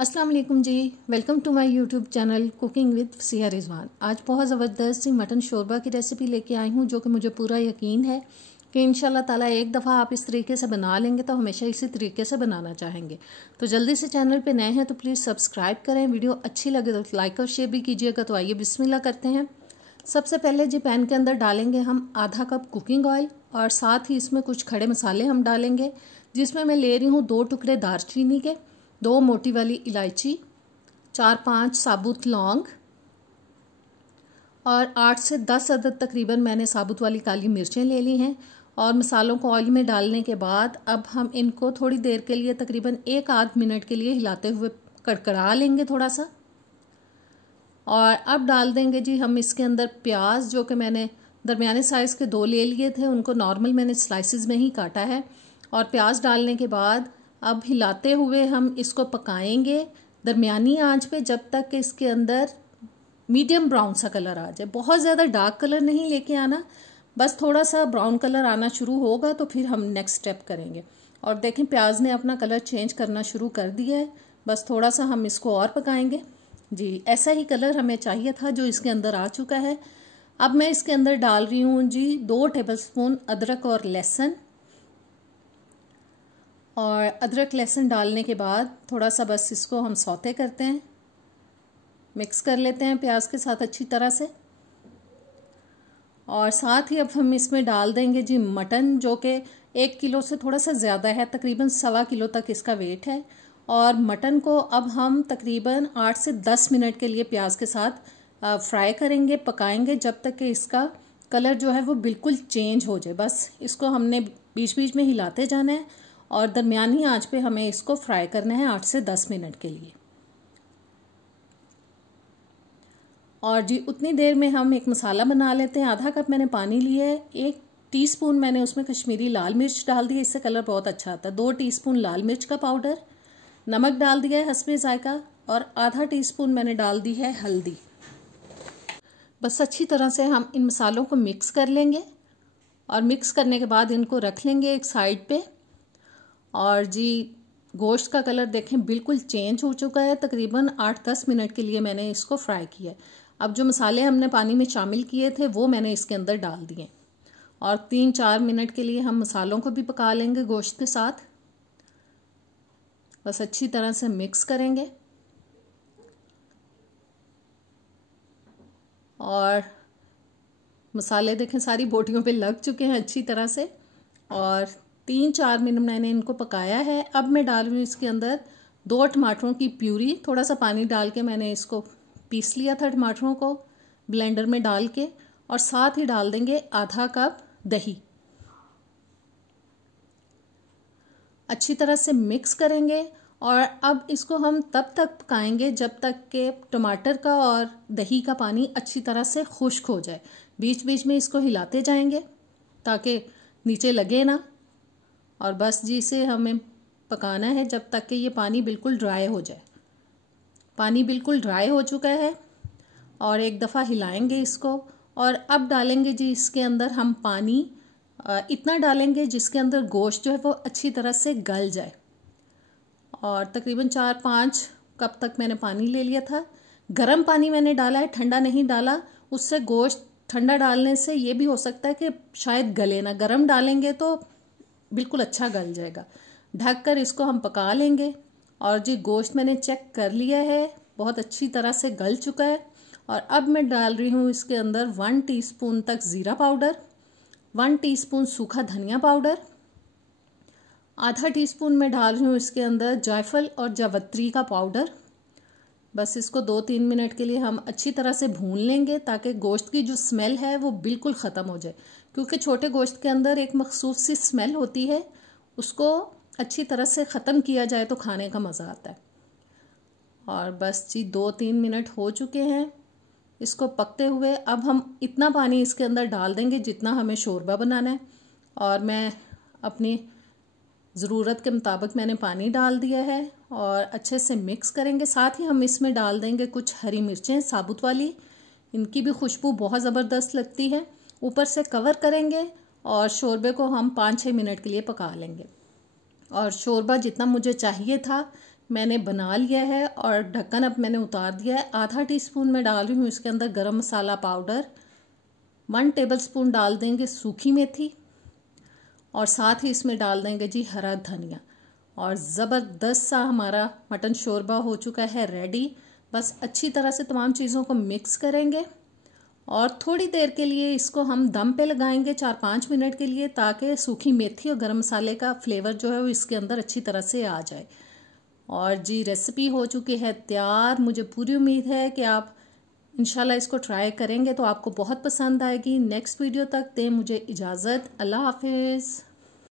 अस्सलाम वालेकुम जी। Welcome to my YouTube channel cooking with Siya Rizwan. आज बहुत ज़बरदस्त सी मटन शोरबा की रेसिपी लेके आई हूँ, जो कि मुझे पूरा यकीन है कि इंशाल्लाह ताला एक दफ़ा आप इस तरीके से बना लेंगे तो हमेशा इसी तरीके से बनाना चाहेंगे। तो जल्दी से चैनल पे नए हैं तो प्लीज़ सब्सक्राइब करें। वीडियो अच्छी लगे तो लाइक और शेयर भी कीजिएगा। तो आइए बिस्मिल्लाह करते हैं। सबसे पहले जी पैन के अंदर डालेंगे हम आधा कप कुकिंग ऑयल और साथ ही इसमें कुछ खड़े मसाले हम डालेंगे, जिसमें मैं ले रही हूँ 2 टुकड़े दालचीनी के, 2 मोटी वाली इलायची, 4-5 साबुत लौंग और 8 से 10 अदद तकरीबन मैंने साबुत वाली काली मिर्चें ले ली हैं। और मसालों को ऑयल में डालने के बाद अब हम इनको थोड़ी देर के लिए तकरीबन 1-8 मिनट के लिए हिलाते हुए कड़कड़ा लेंगे थोड़ा सा। और अब डाल देंगे जी हम इसके अंदर प्याज, जो कि मैंने दरमियाने साइज़ के 2 ले लिए थे, उनको नॉर्मल मैंने स्लाइसिस में ही काटा है। और प्याज डालने के बाद अब हिलाते हुए हम इसको पकाएंगे दरमियानी आंच पे जब तक कि इसके अंदर मीडियम ब्राउन सा कलर आ जाए। बहुत ज़्यादा डार्क कलर नहीं लेके आना, बस थोड़ा सा ब्राउन कलर आना शुरू होगा तो फिर हम नेक्स्ट स्टेप करेंगे। और देखें प्याज ने अपना कलर चेंज करना शुरू कर दिया है, बस थोड़ा सा हम इसको और पकाएंगे जी। ऐसा ही कलर हमें चाहिए था जो इसके अंदर आ चुका है। अब मैं इसके अंदर डाल रही हूँ जी 2 टेबलस्पून अदरक और लहसुन। और अदरक लहसुन डालने के बाद थोड़ा सा बस इसको हम सौते करते हैं, मिक्स कर लेते हैं प्याज के साथ अच्छी तरह से। और साथ ही अब हम इसमें डाल देंगे जी मटन, जो कि 1 किलो से थोड़ा सा ज़्यादा है, तकरीबन 1.25 किलो तक इसका वेट है। और मटन को अब हम तकरीबन 8 से 10 मिनट के लिए प्याज के साथ फ्राई करेंगे, पकाएंगे जब तक कि इसका कलर जो है वो बिल्कुल चेंज हो जाए। बस इसको हमने बीच बीच में हिलाते जाना है और दरमियानी आंच पे हमें इसको फ्राई करना है 8 से 10 मिनट के लिए। और जी उतनी देर में हम एक मसाला बना लेते हैं। आधा कप मैंने पानी लिया है, 1 टीस्पून मैंने उसमें कश्मीरी लाल मिर्च डाल दी है, इससे कलर बहुत अच्छा आता है। 2 टीस्पून लाल मिर्च का पाउडर, नमक डाल दिया है हस्बे जायका और आधा टीस्पून मैंने डाल दी है हल्दी। बस अच्छी तरह से हम इन मसालों को मिक्स कर लेंगे और मिक्स करने के बाद इनको रख लेंगे एक साइड पे। और जी गोश्त का कलर देखें बिल्कुल चेंज हो चुका है, तकरीबन 8-10 मिनट के लिए मैंने इसको फ्राई किया है। अब जो मसाले हमने पानी में शामिल किए थे वो मैंने इसके अंदर डाल दिए और 3-4 मिनट के लिए हम मसालों को भी पका लेंगे गोश्त के साथ। बस अच्छी तरह से मिक्स करेंगे और मसाले देखें सारी बोटियों पे लग चुके हैं अच्छी तरह से। और 3-4 मिनट मैंने इनको पकाया है। अब मैं डाल रही हूँ इसके अंदर 2 टमाटरों की प्यूरी, थोड़ा सा पानी डाल के मैंने इसको पीस लिया था टमाटरों को ब्लेंडर में डाल के। और साथ ही डाल देंगे आधा कप दही। अच्छी तरह से मिक्स करेंगे और अब इसको हम तब तक पकाएंगे जब तक कि टमाटर का और दही का पानी अच्छी तरह से खुश्क हो जाए। बीच बीच में इसको हिलाते जाएंगे ताकि नीचे लगे ना। और बस जी इसे हमें पकाना है जब तक कि ये पानी बिल्कुल ड्राई हो जाए। पानी बिल्कुल ड्राई हो चुका है और एक दफ़ा हिलाएंगे इसको। और अब डालेंगे जी इसके अंदर हम पानी इतना डालेंगे जिसके अंदर गोश्त जो है वो अच्छी तरह से गल जाए। और तकरीबन 4-5 कप तक मैंने पानी ले लिया था। गर्म पानी मैंने डाला है, ठंडा नहीं डाला। उससे गोश्त ठंडा डालने से ये भी हो सकता है कि शायद गले ना, गर्म डालेंगे तो बिल्कुल अच्छा गल जाएगा। ढककर इसको हम पका लेंगे। और जी गोश्त मैंने चेक कर लिया है, बहुत अच्छी तरह से गल चुका है। और अब मैं डाल रही हूँ इसके अंदर 1 टीस्पून तक ज़ीरा पाउडर, 1 टीस्पून सूखा धनिया पाउडर, आधा टीस्पून मैं डाल रही हूँ इसके अंदर जायफल और जावित्री का पाउडर। बस इसको 2-3 मिनट के लिए हम अच्छी तरह से भून लेंगे ताकि गोश्त की जो स्मेल है वो बिल्कुल ख़त्म हो जाए, क्योंकि छोटे गोश्त के अंदर एक मखसूस सी स्मेल होती है, उसको अच्छी तरह से ख़त्म किया जाए तो खाने का मज़ा आता है। और बस जी 2-3 मिनट हो चुके हैं इसको पकते हुए। अब हम इतना पानी इसके अंदर डाल देंगे जितना हमें शोरबा बनाना है। और मैं अपनी ज़रूरत के मुताबिक मैंने पानी डाल दिया है और अच्छे से मिक्स करेंगे। साथ ही हम इसमें डाल देंगे कुछ हरी मिर्चें साबुत वाली, इनकी भी खुशबू बहुत ज़बरदस्त लगती है। ऊपर से कवर करेंगे और शोरबे को हम 5-6 मिनट के लिए पका लेंगे। और शोरबा जितना मुझे चाहिए था मैंने बना लिया है और ढक्कन अब मैंने उतार दिया है। आधा टीस्पून मैं डाल रही हूँ इसके अंदर गरम मसाला पाउडर, 1 टेबलस्पून डाल देंगे सूखी मेथी और साथ ही इसमें डाल देंगे जी हरा धनिया। और ज़बरदस्त सा हमारा मटन शोरबा हो चुका है रेडी। बस अच्छी तरह से तमाम चीज़ों को मिक्स करेंगे और थोड़ी देर के लिए इसको हम दम पे लगाएंगे 4-5 मिनट के लिए, ताकि सूखी मेथी और गरम मसाले का फ्लेवर जो है वो इसके अंदर अच्छी तरह से आ जाए। और जी रेसिपी हो चुकी है तैयार। मुझे पूरी उम्मीद है कि आप इंशाल्लाह इसको ट्राई करेंगे तो आपको बहुत पसंद आएगी। नेक्स्ट वीडियो तक दें मुझे इजाज़त। अल्लाह हाफिज़।